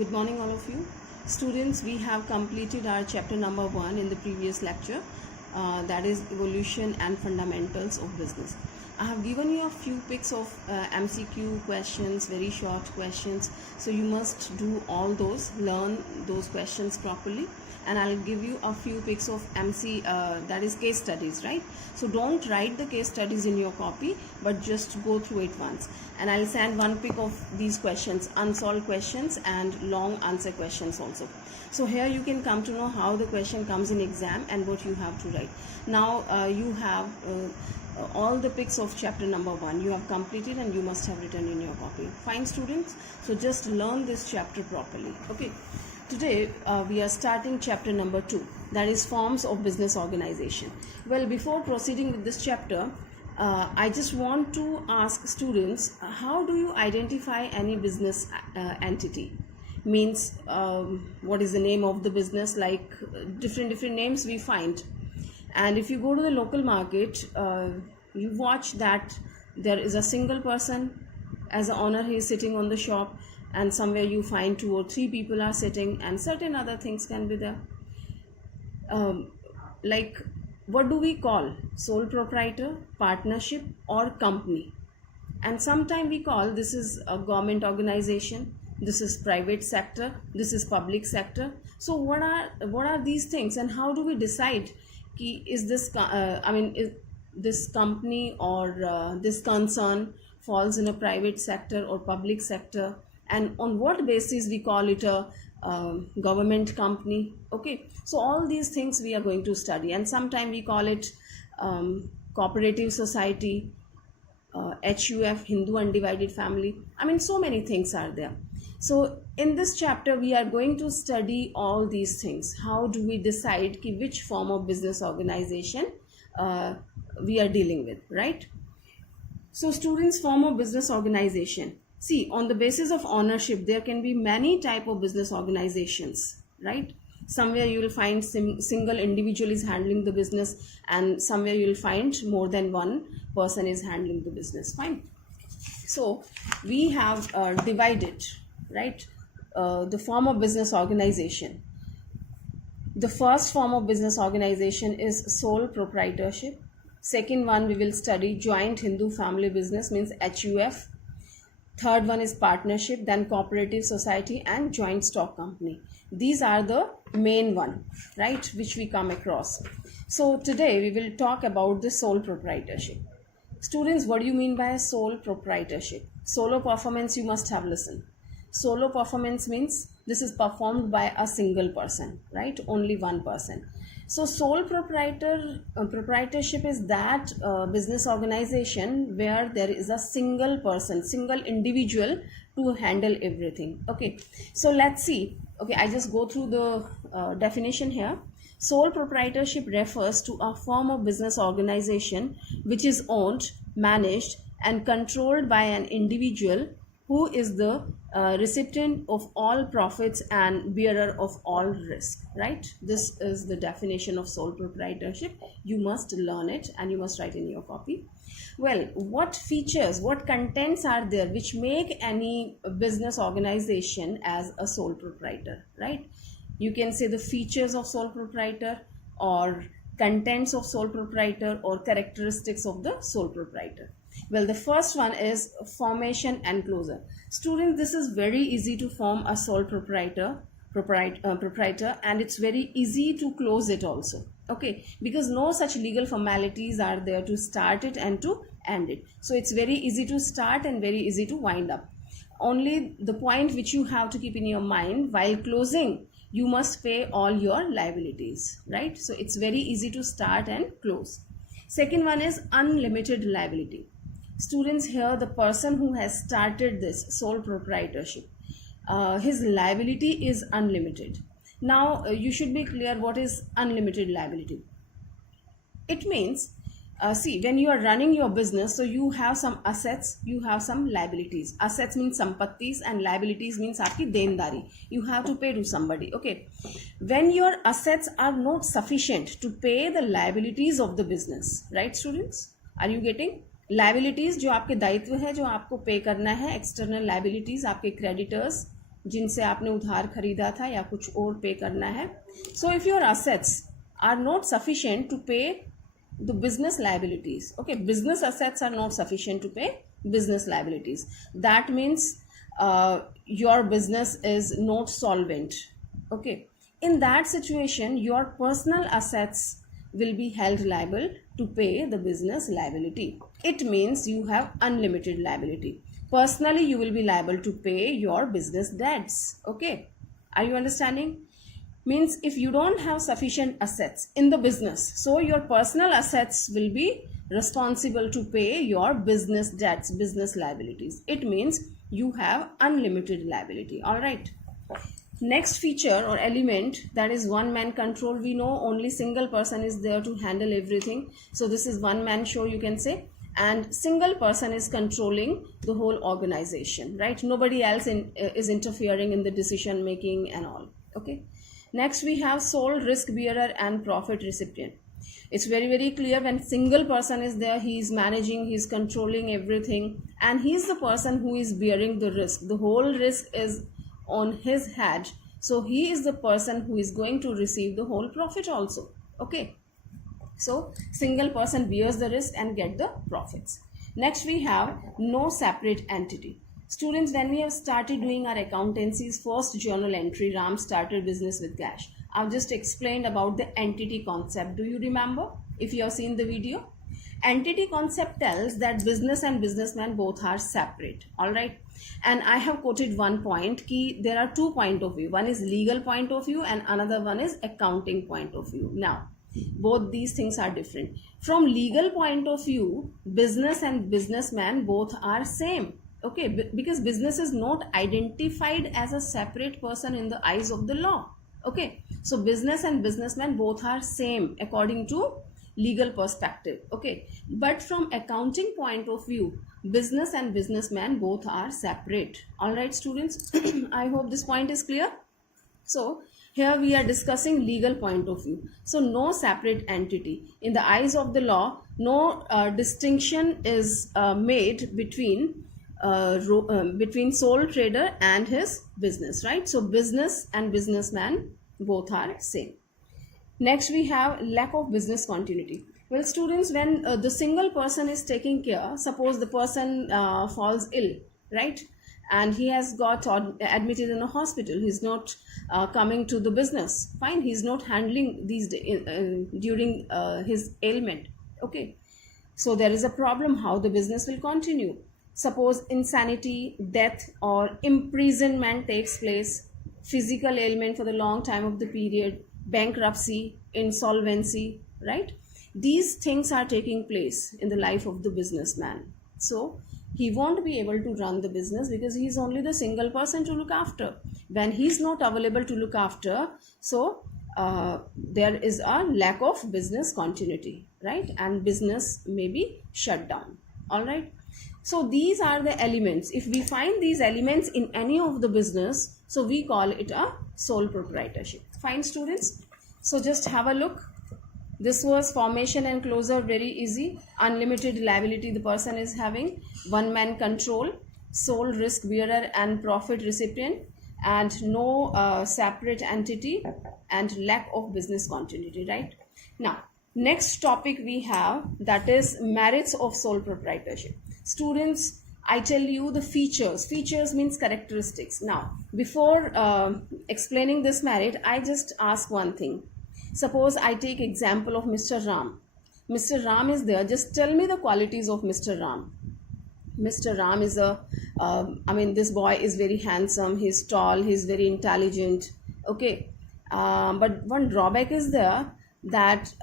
Good morning, all of you. Students, we have completed our chapter number 1 in the previous lecture, that is Evolution and Fundamentals of Business. I have given you a few picks of MCQ questions, very short questions. So you must do all those, learn those questions properly, and I'll give you a few picks of that is case studies, right? So don't write the case studies in your copy, but just go through it once. And I'll send one pick of these questions, unsolved questions and long answer questions also. So here you can come to know how the question comes in exam and what you have to write. Now you have all the picks of chapter number 1 you have completed and you must have written in your copy. Fine, students? So just learn this chapter properly. Okay. Today we are starting chapter number 2, that is forms of business organization. Well, before proceeding with this chapter, I just want to ask students, how do you identify any business entity? Means what is the name of the business? Like different names we find. And if you go to the local market, you watch that there is a single person as an owner. He is sitting on the shop, and somewhere you find 2 or 3 people are sitting, and certain other things can be there. Like, what do we call? Sole proprietor, partnership, or company? And sometimes we call this is a government organization, this is private sector, this is public sector. So what are these things, and how do we decide is this is this company or this concern falls in a private sector or public sector, and on what basis we call it a government company? Okay, so all these things we are going to study, and sometimes we call it cooperative society, HUF, Hindu Undivided Family. So many things are there. So in this chapter we are going to study all these things. How do we decide which form of business organization we are dealing with, right? So students, form of business organization. See, on the basis of ownership, there can be many type of business organizations, right? Somewhere you will find single individual is handling the business, and somewhere you will find more than one person is handling the business. Fine. So we have divided, right, the form of business organization. The first form of business organization is sole proprietorship. Second one we will study joint Hindu family business, means HUF. Third one is partnership, then cooperative society and joint stock company. These are the main one, right, which we come across. So today we will talk about the sole proprietorship. Students, what do you mean by sole proprietorship? Solo performance, you must have listened. Solo performance means this is performed by a single person, right? Only one person. So sole proprietorship is that business organization where there is a single person, single individual to handle everything. Okay, so let's see. Okay, I just go through the definition here. Sole proprietorship refers to a form of business organization which is owned, managed, and controlled by an individual who is the recipient of all profits and bearer of all risk, right? This is the definition of sole proprietorship. You must learn it and you must write in your copy. Well, what features, what contents are there which make any business organization as a sole proprietor, right? You can say the features of sole proprietor, or contents of sole proprietor, or characteristics of the sole proprietor. Well, the first one is formation and closure. Students, this is very easy to form a sole proprietor, and it's very easy to close it also. Okay, because no such legal formalities are there to start it and to end it. So it's very easy to start and very easy to wind up. Only the point which you have to keep in your mind, while closing, you must pay all your liabilities, right? So it's very easy to start and close. Second one is unlimited liability. Students, here the person who has started this sole proprietorship, his liability is unlimited. Now you should be clear what is unlimited liability. It means see, when you are running your business, so you have some assets, you have some liabilities. Assets means sampattis and liabilities means aapki dendari. You have to pay to somebody. Okay, when your assets are not sufficient to pay the liabilities of the business, right students? Are you getting? Liabilities जो आपके दायित्व है, जो आपको पे करना है, external liabilities, आपके क्रेडिटर्स, जिनसे आपने उधार खरीदा था या कुछ और पे करना है. So if your assets are not sufficient to pay the business liabilities, okay, business assets are not sufficient to pay business liabilities, that means your business is not solvent. Okay, in that situation your personal assets will be held liable to pay the business liability. It means you have unlimited liability. Personally you will be liable to pay your business debts. Okay, are you understanding? Means if you don't have sufficient assets in the business, so your personal assets will be responsible to pay your business debts, business liabilities. It means you have unlimited liability. All right, next feature or element, that is one man control. We know only single person is there to handle everything, so this is one man show, you can say, and single person is controlling the whole organization, right? Nobody else is interfering in the decision making and all. Okay, next we have sole risk bearer and profit recipient. It's very very clear, when single person is there, he is managing, he is controlling everything, and he is the person who is bearing the risk. The whole risk is on his head, so he is the person who is going to receive the whole profit also. Okay, so single person bears the risk and get the profits. Next we have no separate entity. Students, when we have started doing our accountancy's first journal entry, Ram started business with cash, I've just explained about the entity concept. Do you remember? If you have seen the video, entity concept tells that business and businessman both are separate. All right, and I have quoted one point ki there are two point of view, one is legal point of view and another one is accounting point of view. Now both these things are different. From legal point of view, business and businessman both are same. Okay, because business is not identified as a separate person in the eyes of the law. Okay, so business and businessman both are same according to legal perspective. Okay, but from accounting point of view, business and businessman both are separate. All right students, I hope this point is clear. So here we are discussing legal point of view. So no separate entity in the eyes of the law. No distinction is made between sole trader and his business, right? So business and businessman both are same. Next we have lack of business continuity. Well students, when the single person is taking care, suppose the person falls ill, right, and he has got admitted in a hospital, he's not coming to the business, fine, he's not handling these during his ailment. Okay, so there is a problem, how the business will continue. Suppose insanity, death or imprisonment takes place, physical ailment for the long time of the period, bankruptcy, insolvency, right? These things are taking place in the life of the businessman. So he won't be able to run the business because he is only the single person to look after. When he is not available to look after, so there is a lack of business continuity, right? And business may be shut down. All right. So these are the elements. If we find these elements in any of the business, so we call it a sole proprietorship. Fine students. So just have a look. This was formation and closure, very easy. Unlimited liability the person is having, one man control, sole risk bearer and profit recipient, and no separate entity, and lack of business continuity, right? Now next topic we have, that is merits of sole proprietorship. Students, I tell you the features. Features means characteristics. Now before explaining this merit, I just ask one thing. Suppose I take example of Mr. Ram. Mr. Ram is there. Just tell me the qualities of Mr. Ram. Mr. Ram is this boy is very handsome. He's tall. He's very intelligent. Okay. But one drawback is there, that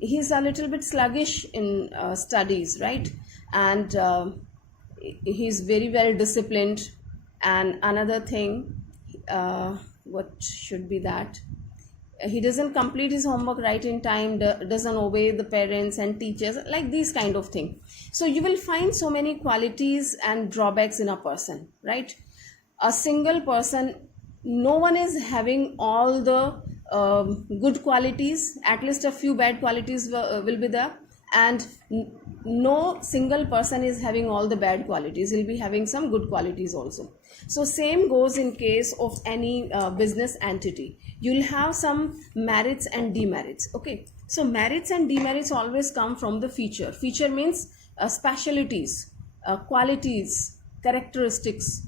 he's a little bit sluggish in studies, right? And he's very well disciplined. And another thing, what should be that? He doesn't complete his homework right in time, doesn't obey the parents and teachers, like these kind of thing. So you will find so many qualities and drawbacks in a person, right? A single person, no one is having all the good qualities. At least a few bad qualities will be there, and no single person is having all the bad qualities. He'll be having some good qualities also. So same goes in case of any business entity. You'll have some merits and demerits. Okay, so merits and demerits always come from the feature means specialities, qualities, characteristics,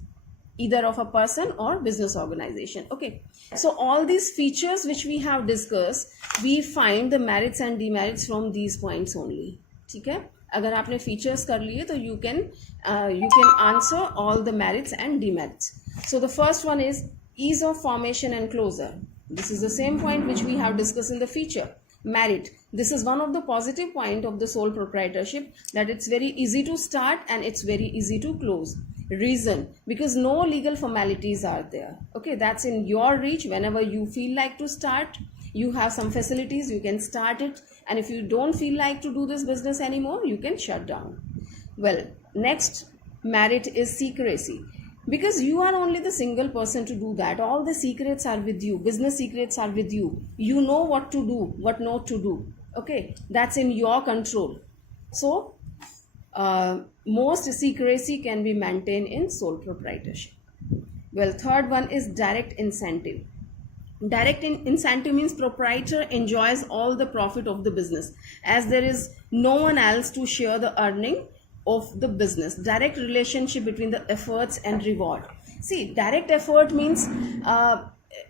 either of a person or business organization. Okay, so all these features which we have discussed, we find the merits and demerits from these points only. ठीक है, अगर आपने features कर लिए तो you can answer all the merits and demerits. So the first one is ease of formation and closure. This is the same point which we have discussed in the feature. Merit, this is one of the positive point of the sole proprietorship, that it's very easy to start and it's very easy to close. Reason, because no legal formalities are there. Okay, that's in your reach. Whenever you feel like to start, you have some facilities, you can start it, and if you don't feel like to do this business anymore, you can shut down. Well, next merit is secrecy, because you are only the single person to do that. All the secrets are with you, business secrets are with you. You know what to do, what not to do. Okay, that's in your control. So most secrecy can be maintained in sole proprietorship. Well, third one is direct incentive. Direct incentive means proprietor enjoys all the profit of the business, as there is no one else to share the earning of the business. Direct relationship between the efforts and reward. See, direct effort means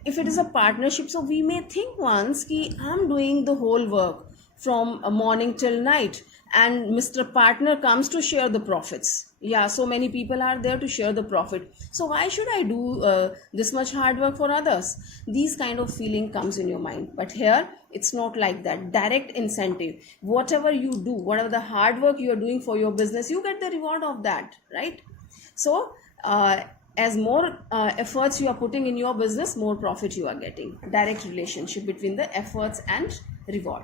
if it is a partnership, so we may think once ki I'm doing the whole work from morning till night, and Mr. Partner comes to share the profits. Yeah, so many people are there to share the profit. So why should I do this much hard work for others? These kind of feeling comes in your mind. But here, it's not like that. Direct incentive. Whatever you do, whatever the hard work you are doing for your business, you get the reward of that, right? So, as more efforts you are putting in your business, more profit you are getting. Direct relationship between the efforts and reward.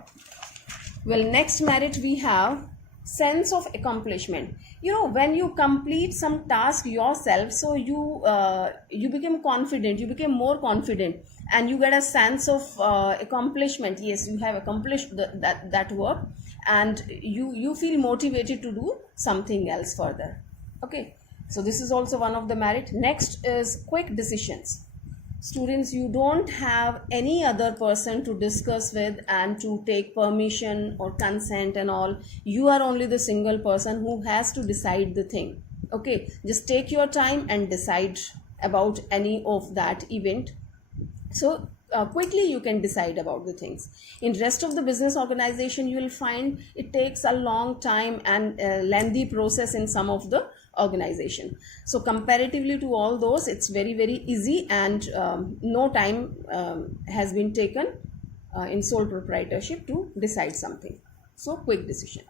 Well, next merit we have sense of accomplishment. You know, when you complete some task yourself, so you become confident, you become more confident, and you get a sense of accomplishment. Yes, you have accomplished that work, and you feel motivated to do something else further. Okay, so this is also one of the merit. Next is quick decisions. Students, you don't have any other person to discuss with and to take permission or consent and all. You are only the single person who has to decide the thing. Okay, just take your time and decide about any of that event. So quickly you can decide about the things. In rest of the business organization, you will find it takes a long time and lengthy process in some of the organization. So comparatively to all those, it's very, very easy, and no time has been taken in sole proprietorship to decide something. So quick decision.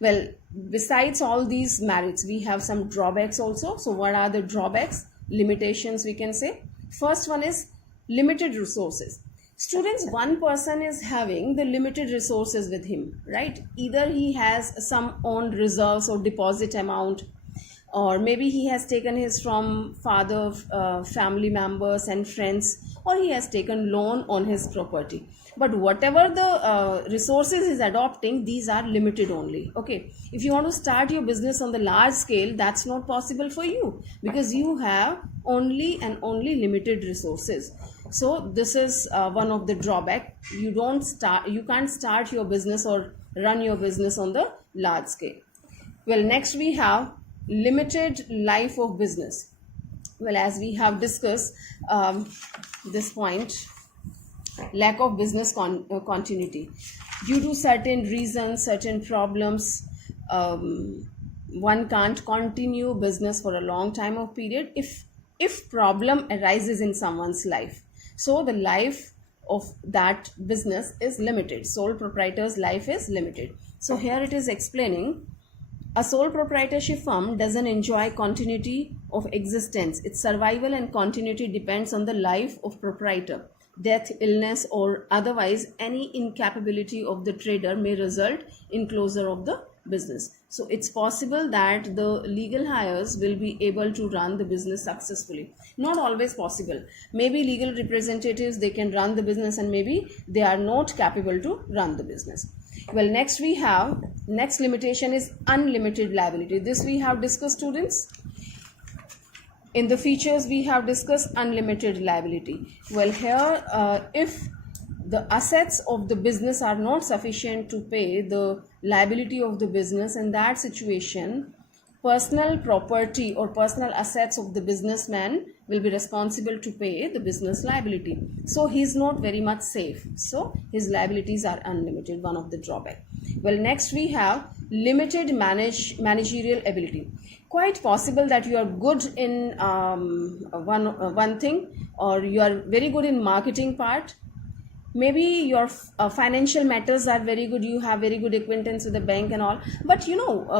Well, besides all these merits, we have some drawbacks also. So what are the drawbacks, limitations we can say? First one is limited resources. Students, one person is having the limited resources with him, right? Either he has some own reserves or deposit amount, or maybe he has taken his from father, family members and friends, or he has taken loan on his property. But whatever the resources he's adopting, these are limited only. Okay, if you want to start your business on the large scale, that's not possible for you, because you have only and only limited resources. So this is one of the drawback. You can't start your business or run your business on the large scale. Well, next we have limited life of business. Well, as we have discussed this point, lack of business continuity due to certain reasons, certain problems, one can't continue business for a long time of period if problem arises in someone's life. So the life of that business is limited. Sole proprietor's life is limited. So here it is explaining, a sole proprietorship firm doesn't enjoy continuity of existence. Its survival and continuity depends on the life of proprietor. Death, illness, or otherwise any incapability of the trader may result in closure of the business. So it's possible that the legal hires will be able to run the business successfully. Not always possible. Maybe legal representatives, they can run the business, and maybe they are not capable to run the business. Well, next limitation is unlimited liability. This we have discussed, students. In the features we have discussed unlimited liability. Well, here if the assets of the business are not sufficient to pay the liability of the business, in that situation personal property or personal assets of the businessman will be responsible to pay the business liability. So he is not very much safe, so his liabilities are unlimited, one of the drawback. Well, next we have limited managerial ability. Quite possible that you are good in one thing, or you are very good in marketing part. Maybe your financial matters are very good, you have very good acquaintance with the bank and all, but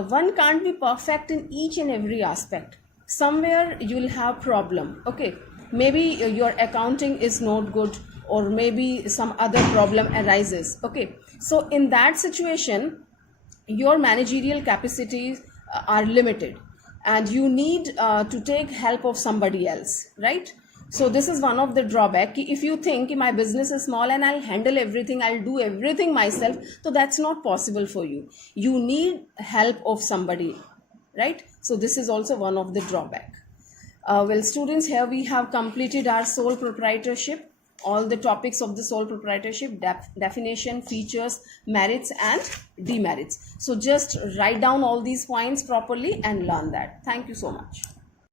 one can't be perfect in each and every aspect. Somewhere you will have problem. Okay, maybe your accounting is not good, or maybe some other problem arises. Okay, so in that situation your managerial capacities are limited, and you need to take help of somebody else, right? So this is one of the drawback. If you think my business is small and I'll handle everything, I'll do everything myself, so that's not possible for you. You need help of somebody, right? So this is also one of the drawback. Well, students, here we have completed our sole proprietorship, all the topics of the sole proprietorship, definition, features, merits and demerits. So just write down all these points properly and learn that. Thank you so much.